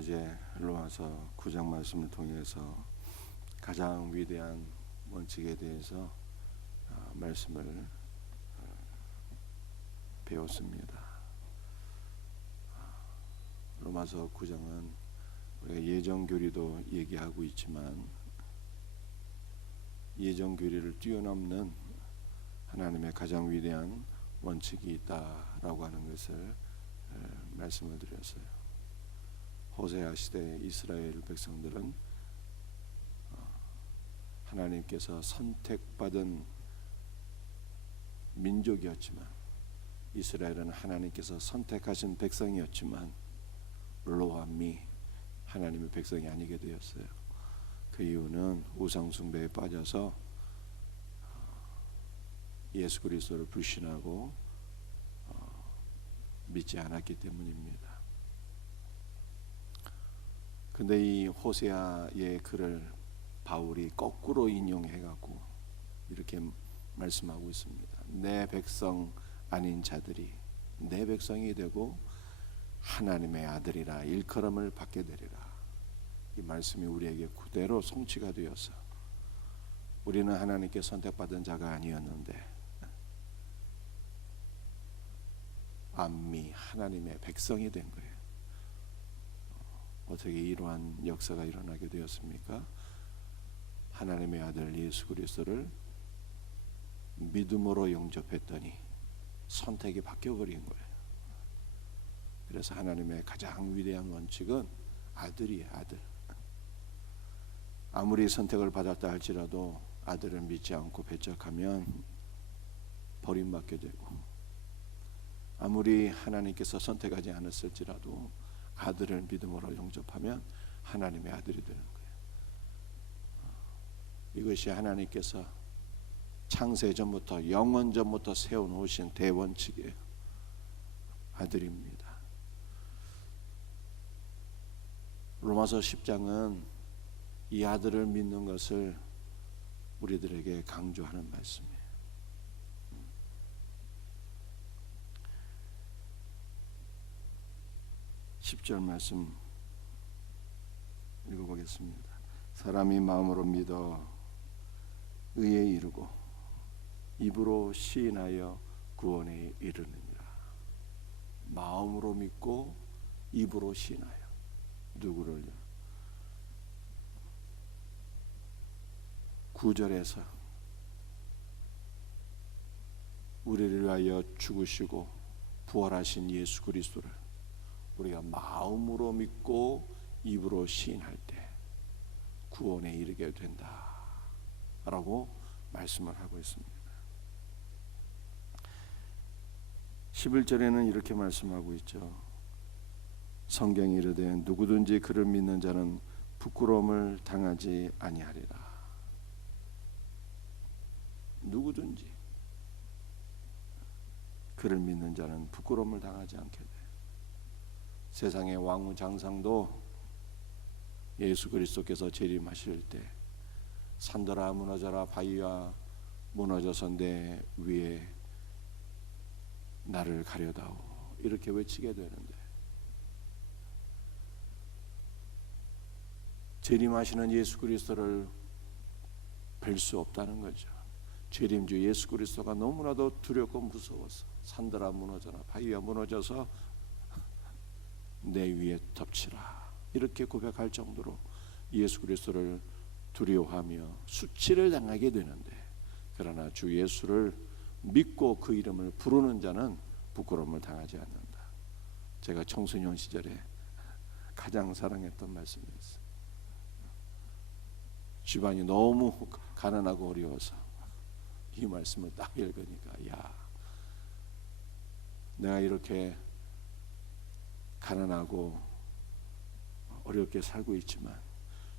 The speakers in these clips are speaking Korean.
어제 로마서 9장 말씀을 통해서 가장 위대한 원칙에 대해서 말씀을 배웠습니다. 로마서 9장은 우리가 예정교리도 얘기하고 있지만 예정교리를 뛰어넘는 하나님의 가장 위대한 원칙이 있다라고 하는 것을 말씀을 드렸어요. 호세아 시대 이스라엘 백성들은 하나님께서 선택받은 민족이었지만, 이스라엘은 하나님께서 선택하신 백성이었지만 로함이 하나님의 백성이 아니게 되었어요. 그 이유는 우상 숭배에 빠져서 예수 그리스도를 불신하고 믿지 않았기 때문입니다. 근데 이 호세아의 글을 바울이 거꾸로 인용해갖고 이렇게 말씀하고 있습니다. 내 백성 아닌 자들이 내 백성이 되고 하나님의 아들이라 일컬음을 받게 되리라. 이 말씀이 우리에게 그대로 성취가 되어서 우리는 하나님께 선택받은 자가 아니었는데 암미 하나님의 백성이 된 거예요. 어떻게 이러한 역사가 일어나게 되었습니까? 하나님의 아들 예수 그리스도를 믿음으로 영접했더니 선택이 바뀌어버린 거예요. 그래서 하나님의 가장 위대한 원칙은 아들이에요. 아들. 아무리 선택을 받았다 할지라도 아들을 믿지 않고 배척하면 버림받게 되고, 아무리 하나님께서 선택하지 않았을지라도 아들을 믿음으로 영접하면 하나님의 아들이 되는 거예요. 이것이 하나님께서 창세 전부터 영원 전부터 세워놓으신 대원칙이에요. 아들입니다. 로마서 10장은 이 아들을 믿는 것을 우리들에게 강조하는 말씀이에요. 10절 말씀 읽어보겠습니다. 사람이 마음으로 믿어 의에 이르고 입으로 시인하여 구원에 이르느니라. 마음으로 믿고 입으로 시인하여. 누구를요? 9절에서 우리를 위하여 죽으시고 부활하신 예수 그리스도를 우리가 마음으로 믿고 입으로 시인할 때 구원에 이르게 된다라고 말씀을 하고 있습니다. 11절에는 이렇게 말씀하고 있죠. 성경이 이르되 누구든지 그를 믿는 자는 부끄러움을 당하지 아니하리라. 누구든지 그를 믿는 자는 부끄러움을 당하지 않게 돼. 세상의 왕후 장상도 예수 그리스도께서 재림하실 때 산더라 무너져라 바위야 무너져서 내 위에 나를 가려다오 이렇게 외치게 되는데, 재림하시는 예수 그리스도를 뵐 수 없다는 거죠. 재림주 예수 그리스도가 너무나도 두렵고 무서워서 산더라 무너져라 바위야 무너져서 내 위에 덮치라 이렇게 고백할 정도로 예수 그리스도를 두려워하며 수치를 당하게 되는데, 그러나 주 예수를 믿고 그 이름을 부르는 자는 부끄러움을 당하지 않는다. 제가 청소년 시절에 가장 사랑했던 말씀이었어요. 집안이 너무 가난하고 어려워서 이 말씀을 딱 읽으니까, 야, 내가 이렇게 가난하고 어렵게 살고 있지만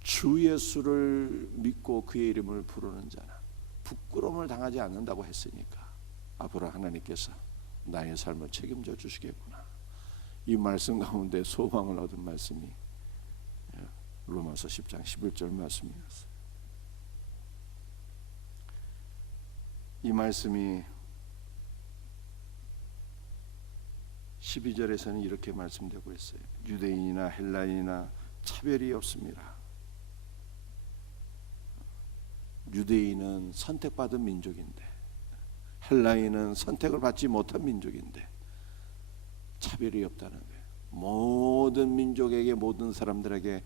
주 예수를 믿고 그의 이름을 부르는 자는 부끄러움을 당하지 않는다고 했으니까 앞으로 하나님께서 나의 삶을 책임져 주시겠구나. 이 말씀 가운데 소망을 얻은 말씀이 로마서 10장 11절 말씀이었어요. 이 말씀이 12절에서는 이렇게 말씀되고 있어요. 유대인이나 헬라인이나 차별이 없습니다. 유대인은 선택받은 민족인데 헬라인은 선택을 받지 못한 민족인데 차별이 없다는 거예요. 모든 민족에게, 모든 사람들에게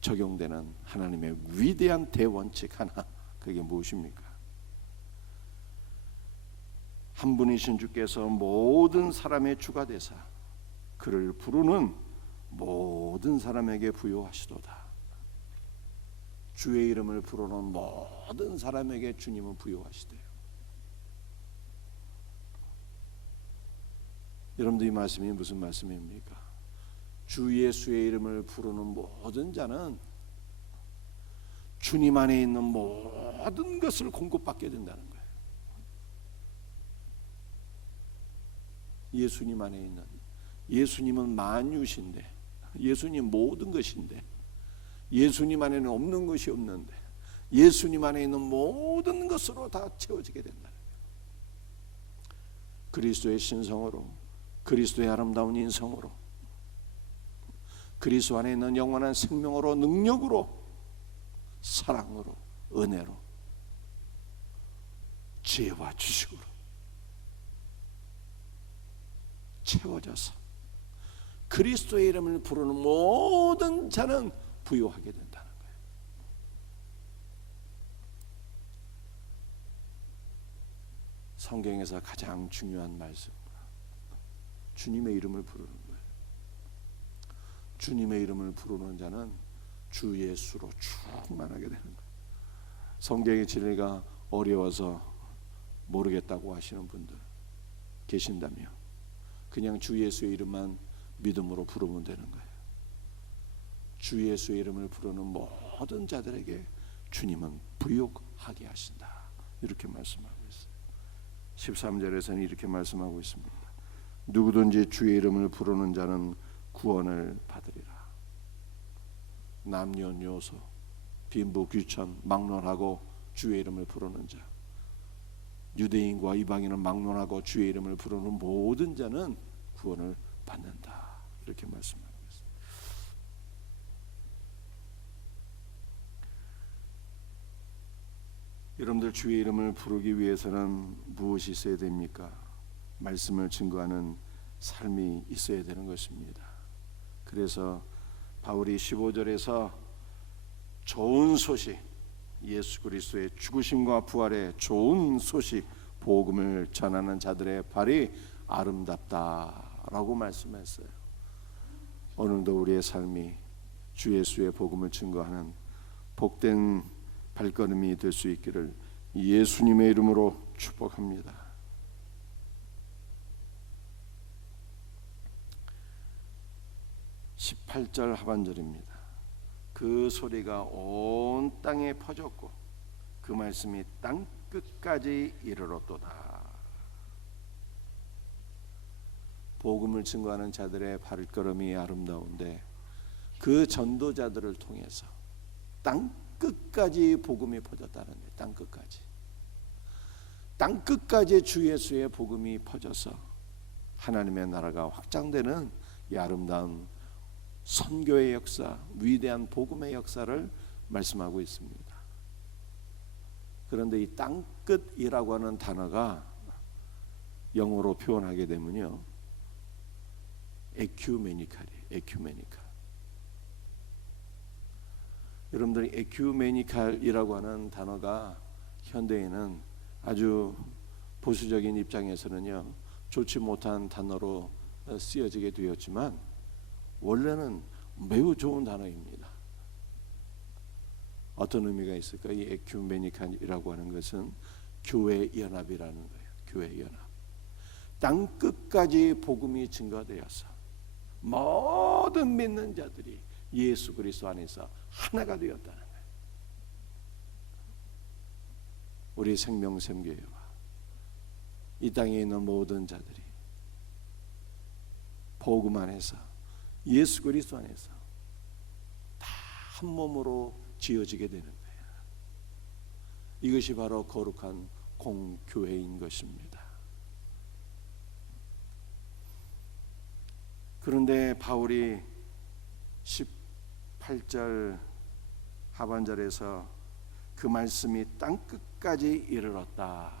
적용되는 하나님의 위대한 대원칙 하나, 그게 무엇입니까? 한 분이신 주께서 모든 사람의 주가 되사 그를 부르는 모든 사람에게 부여하시도다. 주의 이름을 부르는 모든 사람에게 주님은 부여하시대요. 여러분들 이 말씀이 무슨 말씀입니까? 주 예수의 이름을 부르는 모든 자는 주님 안에 있는 모든 것을 공급받게 된다는 거예요. 예수님 안에 있는, 예수님은 만유신데, 예수님 모든 것인데, 예수님 안에는 없는 것이 없는데 예수님 안에 있는 모든 것으로 다 채워지게 된다는 거예요. 그리스도의 신성으로, 그리스도의 아름다운 인성으로, 그리스도 안에 있는 영원한 생명으로, 능력으로, 사랑으로, 은혜로, 지혜와 지식으로 채워져서 그리스도의 이름을 부르는 모든 자는 부여하게 된다는 거예요. 성경에서 가장 중요한 말씀, 주님의 이름을 부르는 거예요. 주님의 이름을 부르는 자는 주 예수로 충만하게 되는 거예요. 성경의 진리가 어려워서 모르겠다고 하시는 분들 계신다면 그냥 주 예수의 이름만 믿음으로 부르면 되는 거예요. 주 예수의 이름을 부르는 모든 자들에게 주님은 부욕하게 하신다, 이렇게 말씀하고 있어요. 13절에서는 이렇게 말씀하고 있습니다. 누구든지 주의 이름을 부르는 자는 구원을 받으리라. 남녀노소, 빈부 귀천 막론하고 주의 이름을 부르는 자, 유대인과 이방인은 막론하고 주의 이름을 부르는 모든 자는 구원을 받는다, 이렇게 말씀하고 있습니다. 여러분들 주의 이름을 부르기 위해서는 무엇이 있어야 됩니까? 말씀을 증거하는 삶이 있어야 되는 것입니다. 그래서 바울이 15절에서 좋은 소식, 예수 그리스도의 죽으심과 부활의 좋은 소식, 복음을 전하는 자들의 발이 아름답다라고 말씀했어요. 오늘도 우리의 삶이 주 예수의 복음을 증거하는 복된 발걸음이 될 수 있기를 예수님의 이름으로 축복합니다. 18절 하반절입니다. 그 소리가 온 땅에 퍼졌고 그 말씀이 땅 끝까지 이르렀도다. 복음을 증거하는 자들의 발걸음이 아름다운데 그 전도자들을 통해서 땅 끝까지 복음이 퍼졌다는 거예요. 땅 끝까지. 땅 끝까지 주 예수의 복음이 퍼져서 하나님의 나라가 확장되는 이 아름다운 선교의 역사, 위대한 복음의 역사를 말씀하고 있습니다. 그런데 이 땅끝이라고 하는 단어가 영어로 표현하게 되면요, 에큐메니칼이에요. 에큐메니칼. 여러분들이 에큐메니칼이라고 하는 단어가 현대에는 아주 보수적인 입장에서는요, 좋지 못한 단어로 쓰여지게 되었지만 원래는 매우 좋은 단어입니다. 어떤 의미가 있을까? 이 에큐메니칼이라고 하는 것은 교회 연합이라는 거예요. 교회 연합. 땅 끝까지 복음이 증거되어서 모든 믿는 자들이 예수 그리스도 안에서 하나가 되었다는 거예요. 우리 생명샘교회와 이 땅에 있는 모든 자들이 복음 안에서, 예수 그리스도 안에서 다 한 몸으로 지어지게 되는 거예요. 이것이 바로 거룩한 공교회인 것입니다. 그런데 바울이 18절 하반절에서 그 말씀이 땅끝까지 이르렀다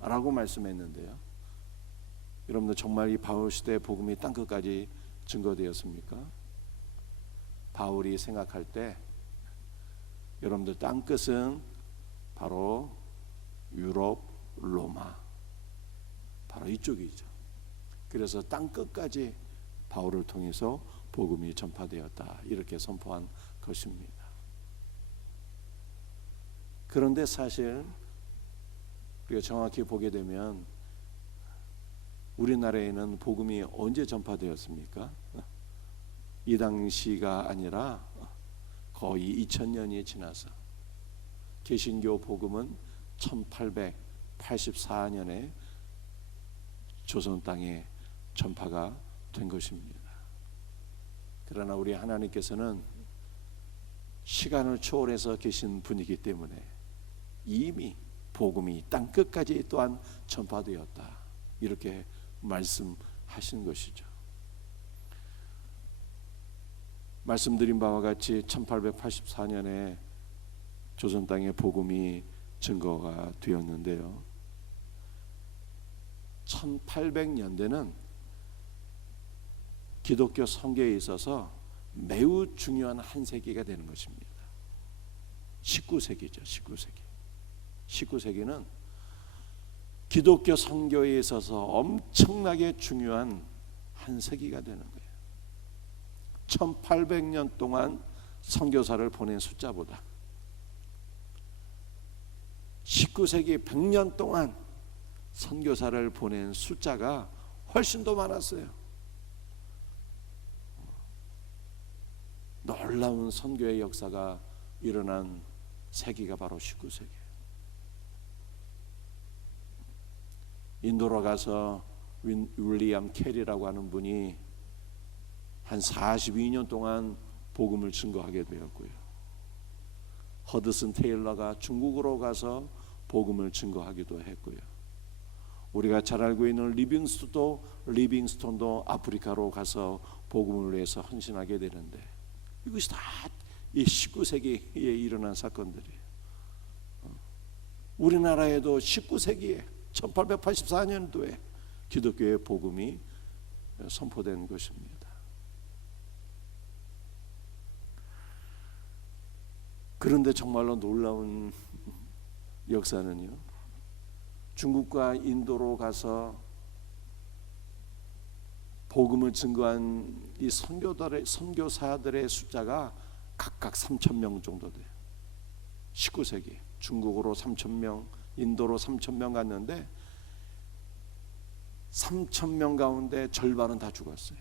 라고 말씀했는데요, 여러분들 정말 이 바울 시대의 복음이 땅끝까지 증거되었습니까? 바울이 생각할 때 여러분들 땅끝은 바로 유럽, 로마, 바로 이쪽이죠. 그래서 땅끝까지 바울을 통해서 복음이 전파되었다 이렇게 선포한 것입니다. 그런데 사실 우리가 정확히 보게 되면 우리나라에는 복음이 언제 전파되었습니까? 이 당시가 아니라 거의 2000년이 지나서 개신교 복음은 1884년에 조선 땅에 전파가 된 것입니다. 그러나 우리 하나님께서는 시간을 초월해서 계신 분이기 때문에 이미 복음이 땅끝까지 또한 전파되었다 이렇게 말씀하신 것이죠. 말씀드린 바와 같이 1884년에 조선 땅에 복음이 증거가 되었는데요, 1800년대는 기독교 선교에 있어서 매우 중요한 한 세기가 되는 것입니다. 19세기죠. 19세기는 기독교 선교에 있어서 엄청나게 중요한 한 세기가 되는 거예요. 1800년 동안 선교사를 보낸 숫자보다 19세기 100년 동안 선교사를 보낸 숫자가 훨씬 더 많았어요. 놀라운 선교의 역사가 일어난 세기가 바로 19세기. 인도로 가서 윌리엄 캐리라고 하는 분이 한 42년 동안 복음을 증거하게 되었고요, 허드슨 테일러가 중국으로 가서 복음을 증거하기도 했고요, 우리가 잘 알고 있는 리빙스톤도 아프리카로 가서 복음을 위해서 헌신하게 되는데, 이것이 다 이 19세기에 일어난 사건들이에요. 우리나라에도 19세기에 1884년도에 기독교의 복음이 선포된 것입니다. 그런데 정말로 놀라운 역사는요, 중국과 인도로 가서 복음을 증거한 이 선교사들의 숫자가 각각 3,000명 정도 돼요. 19세기 중국으로 3,000명, 인도로 3,000명 갔는데 3,000명 가운데 절반은 다 죽었어요.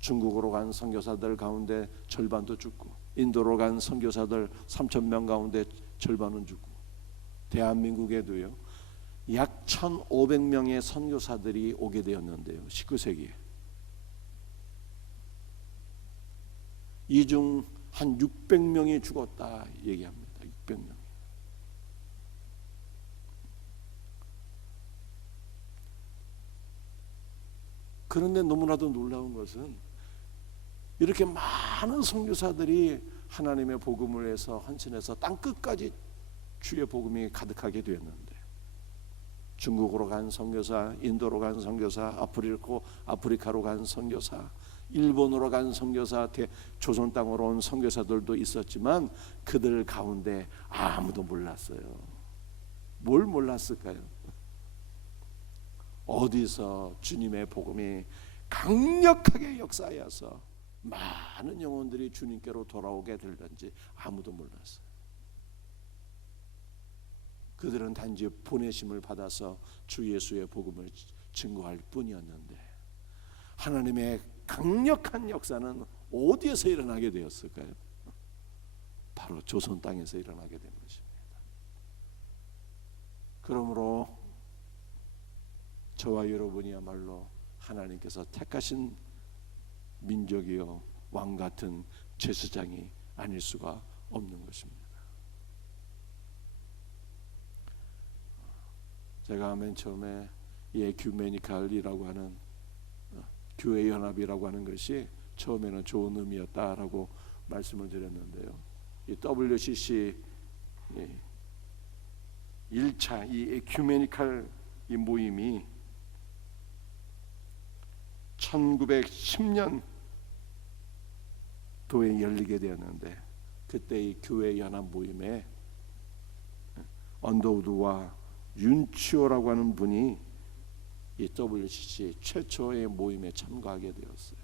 중국으로 간 선교사들 가운데 절반도 죽고, 인도로 간 선교사들 3,000명 가운데 절반은 죽고, 대한민국에도요 약 1,500명의 선교사들이 오게 되었는데요, 19세기에 이 중 한 600명이 죽었다 얘기합니다. 600명. 그런데 너무나도 놀라운 것은 이렇게 많은 선교사들이 하나님의 복음을 위해서 헌신해서 땅끝까지 주의 복음이 가득하게 되었는데, 중국으로 간 선교사, 인도로 간 선교사, 아프리카로 간 선교사, 일본으로 간 선교사, 조선 땅으로 온 선교사들도 있었지만 그들 가운데 아무도 몰랐어요. 뭘 몰랐을까요? 어디서 주님의 복음이 강력하게 역사하여서 많은 영혼들이 주님께로 돌아오게 될런지 아무도 몰랐어요. 그들은 단지 보내심을 받아서 주 예수의 복음을 증거할 뿐이었는데, 하나님의 강력한 역사는 어디에서 일어나게 되었을까요? 바로 조선 땅에서 일어나게 된 것입니다. 그러므로 저와 여러분이야말로 하나님께서 택하신 민족이요 왕 같은 제사장이 아닐 수가 없는 것입니다. 제가 맨 처음에 이 에큐메니칼이라고 하는 교회 연합이라고 하는 것이 처음에는 좋은 의미였다라고 말씀을 드렸는데요. 이 WCC 1차 이 에큐메니칼 이 모임이 1910년 도에 열리게 되었는데, 그때 이 교회 연합 모임에 언더우드와 윤치호라고 하는 분이 이 WCC 최초의 모임에 참가하게 되었어요.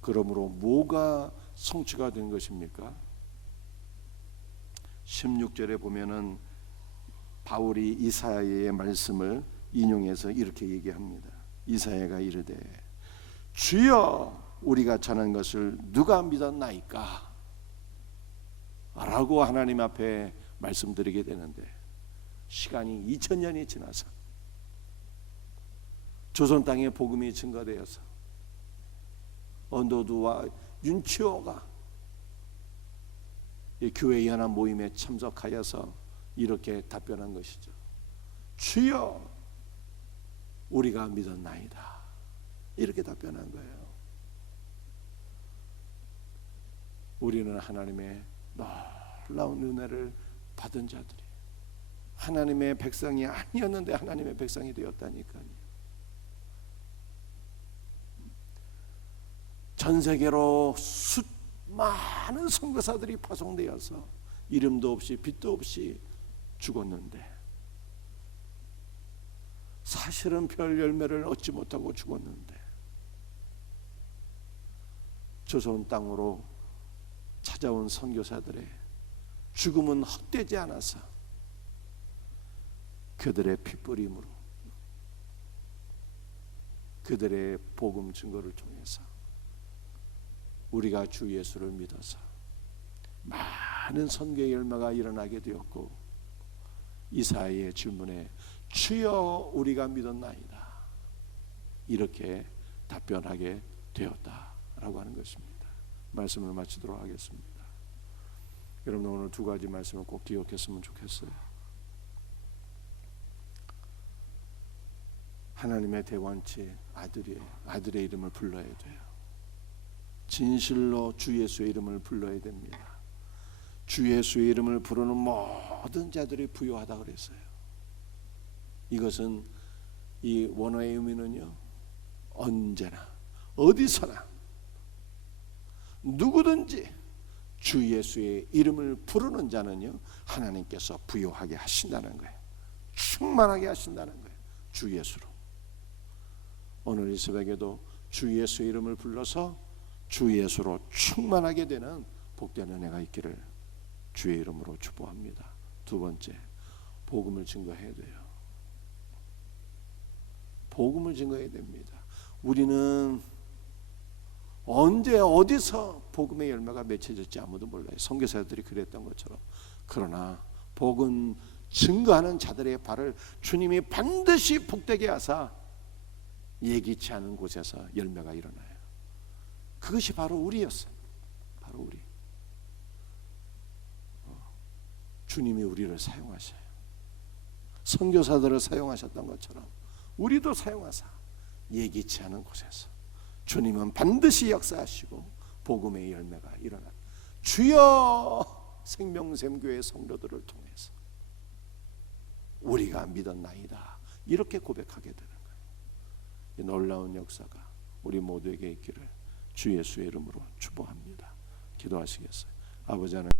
그러므로 뭐가 성취가 된 것입니까? 16절에 보면은 바울이 이사야의 말씀을 인용해서 이렇게 얘기합니다. 이사야가 이르되 주여 우리가 전한 것을 누가 믿었나이까? 라고 하나님 앞에 말씀드리게 되는데, 시간이 2000년이 지나서 조선 땅에 복음이 증거되어서 언더우드와 윤치호가 이 교회 연합 모임에 참석하여서 이렇게 답변한 것이죠. 주여 우리가 믿었나이다. 이렇게 답변한 거예요. 우리는 하나님의 놀라운 은혜를 받은 자들이, 하나님의 백성이 아니었는데 하나님의 백성이 되었다니까요. 전 세계로 많은 선교사들이 파송되어서 이름도 없이 빛도 없이 죽었는데, 사실은 별 열매를 얻지 못하고 죽었는데, 조선 땅으로 찾아온 선교사들의 죽음은 헛되지 않아서 그들의 핏부림으로, 그들의 복음 증거를 통해서 우리가 주 예수를 믿어서 많은 선교의 열매가 일어나게 되었고, 이사야의 질문에 주여 우리가 믿었나이다 이렇게 답변하게 되었다라고 하는 것입니다. 말씀을 마치도록 하겠습니다. 여러분, 오늘 두 가지 말씀을 꼭 기억했으면 좋겠어요. 하나님의 대원체 아들의 이름을 불러야 돼요. 진실로 주 예수의 이름을 불러야 됩니다. 주 예수의 이름을 부르는 모든 자들이 부요하다 그랬어요. 이것은 이 원어의 의미는요, 언제나 어디서나 누구든지 주 예수의 이름을 부르는 자는요, 하나님께서 부요하게 하신다는 거예요. 충만하게 하신다는 거예요. 주 예수로. 오늘 이 새벽에도 주 예수의 이름을 불러서 주 예수로 충만하게 되는 복된 은혜가 있기를 주의 이름으로 축복합니다. 두 번째, 복음을 증거해야 돼요. 복음을 증거해야 됩니다. 우리는 언제 어디서 복음의 열매가 맺혀질지 아무도 몰라요. 선교사들이 그랬던 것처럼. 그러나 복음 증거하는 자들의 발을 주님이 반드시 복되게 하사 예기치 않은 곳에서 열매가 일어나요. 그것이 바로 우리였어요. 바로 우리. 주님이 우리를 사용하셔요. 선교사들을 사용하셨던 것처럼 우리도 사용하사 예기치 않은 곳에서 주님은 반드시 역사하시고 복음의 열매가 일어나 주여 생명샘교회 성도들을 통해서 우리가 믿었나이다 이렇게 고백하게 되는 거예요. 이 놀라운 역사가 우리 모두에게 있기를 주 예수의 이름으로 축복합니다. 기도하시겠어요? 아버지 하나님,